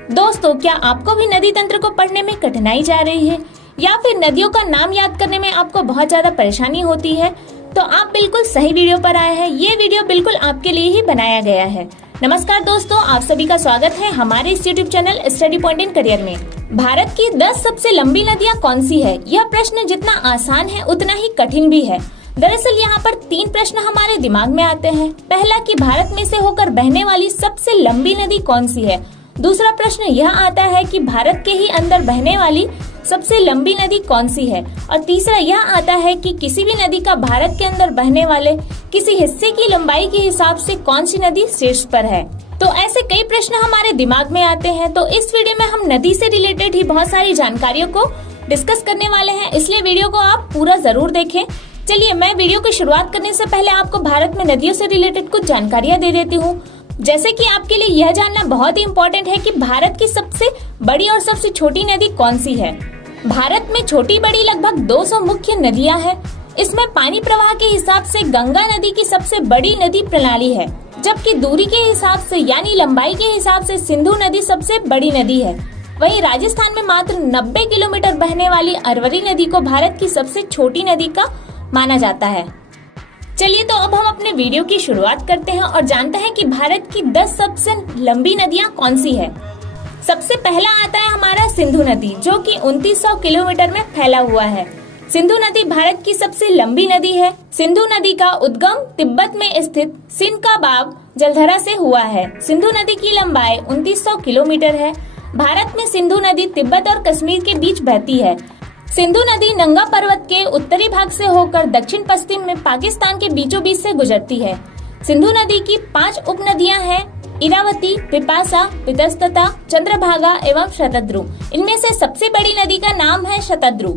दोस्तों, क्या आपको भी नदी तंत्र को पढ़ने में कठिनाई जा रही है या फिर नदियों का नाम याद करने में आपको बहुत ज्यादा परेशानी होती है? तो आप बिल्कुल सही वीडियो पर आए हैं। ये वीडियो बिल्कुल आपके लिए ही बनाया गया है। नमस्कार दोस्तों, आप सभी का स्वागत है हमारे इस YouTube channel study point in career में। भारत की 10 सबसे लंबी नदियाँ कौन सी है? यह प्रश्न जितना आसान है उतना ही कठिन भी है। दरअसल यहाँ पर 3 प्रश्न हमारे दिमाग में आते हैं। पहला कि भारत में से होकर बहने वाली सबसे लंबी नदी कौन सी है। दूसरा प्रश्न यह आता है कि भारत के ही अंदर बहने वाली सबसे लंबी नदी कौन सी है। और तीसरा यह आता है कि किसी भी नदी का भारत के अंदर बहने वाले किसी हिस्से की लंबाई के हिसाब से कौन सी नदी शीर्ष पर है। तो ऐसे कई प्रश्न हमारे दिमाग में आते हैं। तो इस वीडियो में हम नदी से रिलेटेड ही बहुत सारी जानकारियों को डिस्कस करने वाले हैं, इसलिए वीडियो को आप पूरा जरूर देखें। चलिए, मैं वीडियो की शुरुआत करने से पहले आपको भारत में नदियों से रिलेटेड कुछ जानकारियां दे देती हूँ। जैसे कि आपके लिए यह जानना बहुत ही इम्पोर्टेंट है कि भारत की सबसे बड़ी और सबसे छोटी नदी कौन सी है। भारत में छोटी बड़ी लगभग 200 मुख्य नदियां हैं। इसमें पानी प्रवाह के हिसाब से गंगा नदी की सबसे बड़ी नदी प्रणाली है, जबकि दूरी के हिसाब से यानी लंबाई के हिसाब से सिंधु नदी सबसे बड़ी नदी है। वहीं राजस्थान में मात्र 90 किलोमीटर बहने वाली अरवरी नदी को भारत की सबसे छोटी नदी का माना जाता है। चलिए, तो अब हम अपने वीडियो की शुरुआत करते हैं और जानते हैं कि भारत की 10 सबसे लंबी नदियां कौन सी है। सबसे पहला आता है हमारा सिंधु नदी, जो कि 2900 किलोमीटर में फैला हुआ है। सिंधु नदी भारत की सबसे लंबी नदी है। सिंधु नदी का उद्गम तिब्बत में स्थित सिनकाबाब जलधरा से हुआ है। सिंधु नदी की लंबाई 2900 किलोमीटर है। भारत में सिंधु नदी तिब्बत और कश्मीर के बीच बहती है। सिंधु नदी नंगा पर्वत के उत्तरी भाग से होकर दक्षिण पश्चिम में पाकिस्तान के बीचों बीच से गुजरती है। सिंधु नदी की 5 उपनदियां हैं: इरावती, पिपासा, पितस्तता, चंद्रभागा एवं शतद्रु। इनमें से सबसे बड़ी नदी का नाम है शतद्रु।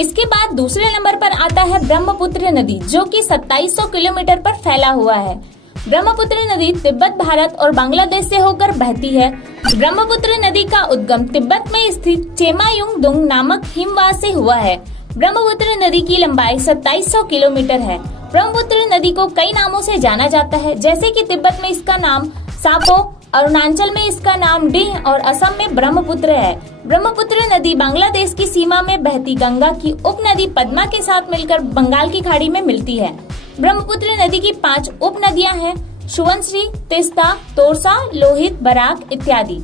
इसके बाद दूसरे नंबर पर आता है ब्रह्मपुत्र नदी, जो कि 2700 किलोमीटर पर फैला हुआ है। ब्रह्मपुत्र नदी तिब्बत, भारत और बांग्लादेश से होकर बहती है। ब्रह्मपुत्र नदी का उद्गम तिब्बत में स्थित चेमायुंगदुंग नामक हिमवाह से हुआ है। ब्रह्मपुत्र नदी की लंबाई 2700 किलोमीटर है। ब्रह्मपुत्र नदी को कई नामों से जाना जाता है, जैसे कि तिब्बत में इसका नाम सापो, अरुणाचल में इसका नाम डिह और असम में ब्रह्मपुत्र है। ब्रह्मपुत्र नदी बांग्लादेश की सीमा में बहती गंगा की उपनदी पद्मा के साथ मिलकर बंगाल की खाड़ी में मिलती है। ब्रह्मपुत्र नदी की 5 उपनदियां हैं: सुवनश्री, तिस्ता, तोरसा, लोहित, बराक इत्यादि।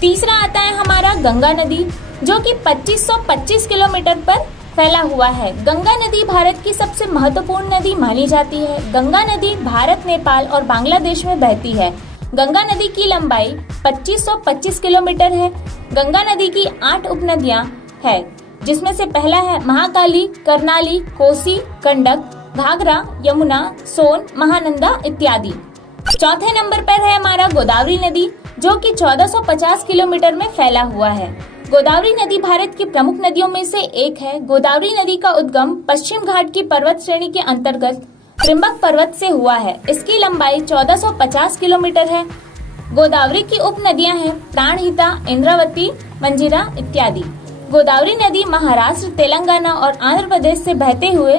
तीसरा आता है हमारा गंगा नदी, जो कि 2525 किलोमीटर पर फैला हुआ है। गंगा नदी भारत की सबसे महत्वपूर्ण नदी मानी जाती है। गंगा नदी भारत, नेपाल और बांग्लादेश में बहती है। गंगा नदी की लंबाई 2525 किलोमीटर है। गंगा नदी की 8 उपनदियां हैं, जिसमें से पहला है महाकाली, कर्नाली, कोसी, गंडक, घाघरा, यमुना, सोन, महानंदा इत्यादि। चौथे नंबर पर है हमारा गोदावरी नदी, जो कि 1450 किलोमीटर में फैला हुआ है। गोदावरी नदी भारत की प्रमुख नदियों में से एक है। गोदावरी नदी का उद्गम पश्चिम घाट की पर्वत श्रेणी के अंतर्गत त्रिम्बक पर्वत से हुआ है। इसकी लंबाई 1450 किलोमीटर है। गोदावरी की उपनदियां हैं प्राणहिता, इंद्रावती, मंजीरा इत्यादि। गोदावरी नदी महाराष्ट्र, तेलंगाना और आंध्र प्रदेश से बहते हुए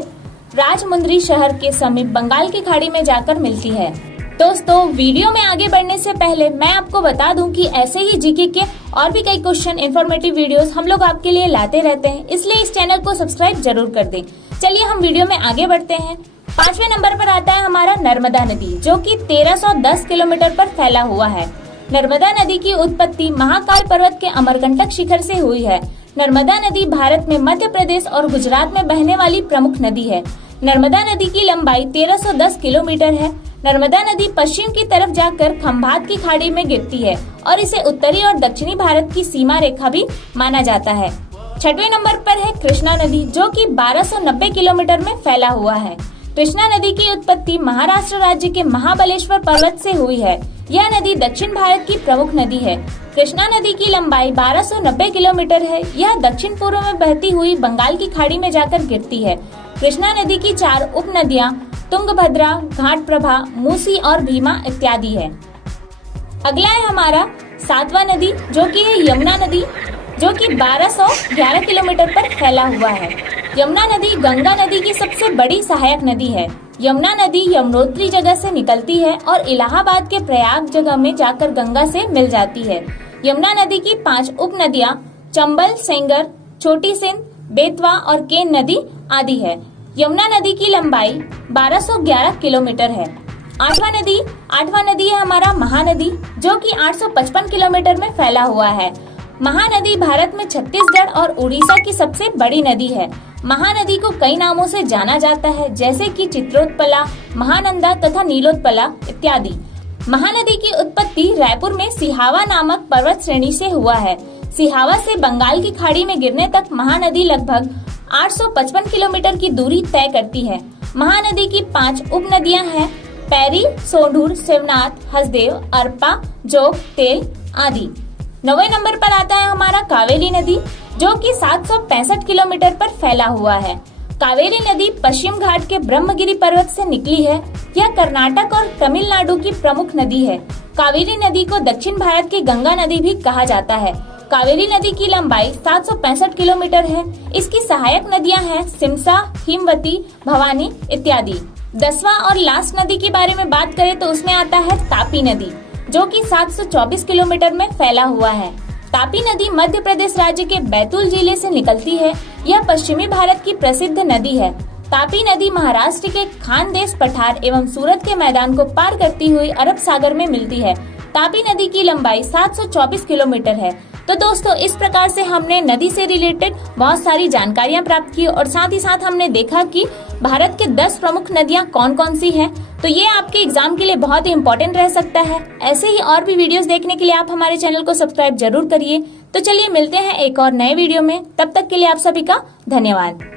राजमुंद्री शहर के समीप बंगाल की खाड़ी में जाकर मिलती है। दोस्तों, वीडियो में आगे बढ़ने से पहले मैं आपको बता दूं कि ऐसे ही जीके के और भी कई क्वेश्चन, इन्फॉर्मेटिव वीडियोस हम लोग आपके लिए लाते रहते हैं, इसलिए इस चैनल को सब्सक्राइब जरूर कर दें। चलिए हम वीडियो में आगे बढ़ते हैं। 5वें नंबर पर आता है हमारा नर्मदा नदी, जो कि 1310 किलोमीटर पर फैला हुआ है। नर्मदा नदी की उत्पत्ति महाकाल पर्वत के अमरकंटक शिखर से हुई है। नर्मदा नदी भारत में मध्य प्रदेश और गुजरात में बहने वाली प्रमुख नदी है। नर्मदा नदी की लंबाई 1310 किलोमीटर है। नर्मदा नदी पश्चिम की तरफ जाकर खंभात की खाड़ी में गिरती है और इसे उत्तरी और दक्षिणी भारत की सीमा रेखा भी माना जाता है। 6वें नंबर पर है कृष्णा नदी, जो कि 1290 किलोमीटर में फैला हुआ है। कृष्णा नदी की उत्पत्ति महाराष्ट्र राज्य के महाबलेश्वर पर्वत से हुई है। यह नदी दक्षिण भारत की प्रमुख नदी है। कृष्णा नदी की लंबाई 1290 किलोमीटर है। यह दक्षिण पूर्व में बहती हुई बंगाल की खाड़ी में जाकर गिरती है। कृष्णा नदी की 4 उपनदियां तुंगभद्रा, घाटप्रभा, मूसी और भीमा इत्यादि है। अगला है हमारा 7वां नदी, जो कि है यमुना नदी, जो कि 1211 किलोमीटर पर फैला हुआ है। यमुना नदी गंगा नदी की सबसे बड़ी सहायक नदी है। यमुना नदी यमुनोत्री जगह से निकलती है और इलाहाबाद के प्रयाग जगह में जाकर गंगा से मिल जाती है। यमुना नदी की 5 उप नदियां चंबल, सेंगर, छोटी सिंध, बेतवा और केन नदी आदि है। यमुना नदी की लंबाई 1211 किलोमीटर है। आठवां नदी है हमारा महानदी, जो कि 855 किलोमीटर में फैला हुआ है। महानदी भारत में छत्तीसगढ़ और उड़ीसा की सबसे बड़ी नदी है। महानदी को कई नामों से जाना जाता है, जैसे कि चित्रोत्पला, महानंदा तथा नीलोत्पला इत्यादि। महानदी की उत्पत्ति रायपुर में सिहावा नामक पर्वत श्रेणी से हुआ है। सिहावा से बंगाल की खाड़ी में गिरने तक महानदी लगभग 855 किलोमीटर की दूरी तय करती है। महानदी की 5 उप नदियां हैं पैरी, सोंढूर, शिवनाथ, हसदेव, अरपा, जोग, तेल आदि। 9वें नंबर पर आता है हमारा कावेरी नदी, जो कि 765 किलोमीटर पर फैला हुआ है। कावेरी नदी पश्चिम घाट के ब्रह्मगिरी पर्वत से निकली है। यह कर्नाटक और तमिलनाडु की प्रमुख नदी है। कावेरी नदी को दक्षिण भारत की गंगा नदी भी कहा जाता है। कावेरी नदी की लंबाई 765 किलोमीटर है। इसकी सहायक नदियां हैं सिमसा, हिमवती, भवानी इत्यादि। 10वां और लास्ट नदी के बारे में बात करें तो उसमें आता है तापी नदी, जो कि 724 किलोमीटर में फैला हुआ है। तापी नदी मध्य प्रदेश राज्य के बैतूल जिले से निकलती है। यह पश्चिमी भारत की प्रसिद्ध नदी है। तापी नदी महाराष्ट्र के खानदेश पठार एवं सूरत के मैदान को पार करती हुई अरब सागर में मिलती है। तापी नदी की लंबाई 724 किलोमीटर है। तो दोस्तों, इस प्रकार से हमने नदी से रिलेटेड बहुत सारी जानकारियां प्राप्त की और साथ ही साथ हमने देखा कि भारत के 10 प्रमुख नदियां कौन कौन सी हैं। तो ये आपके एग्जाम के लिए बहुत ही इम्पोर्टेंट रह सकता है। ऐसे ही और भी वीडियोस देखने के लिए आप हमारे चैनल को सब्सक्राइब जरूर करिए। तो चलिए मिलते हैं एक और नए वीडियो में। तब तक के लिए आप सभी का धन्यवाद।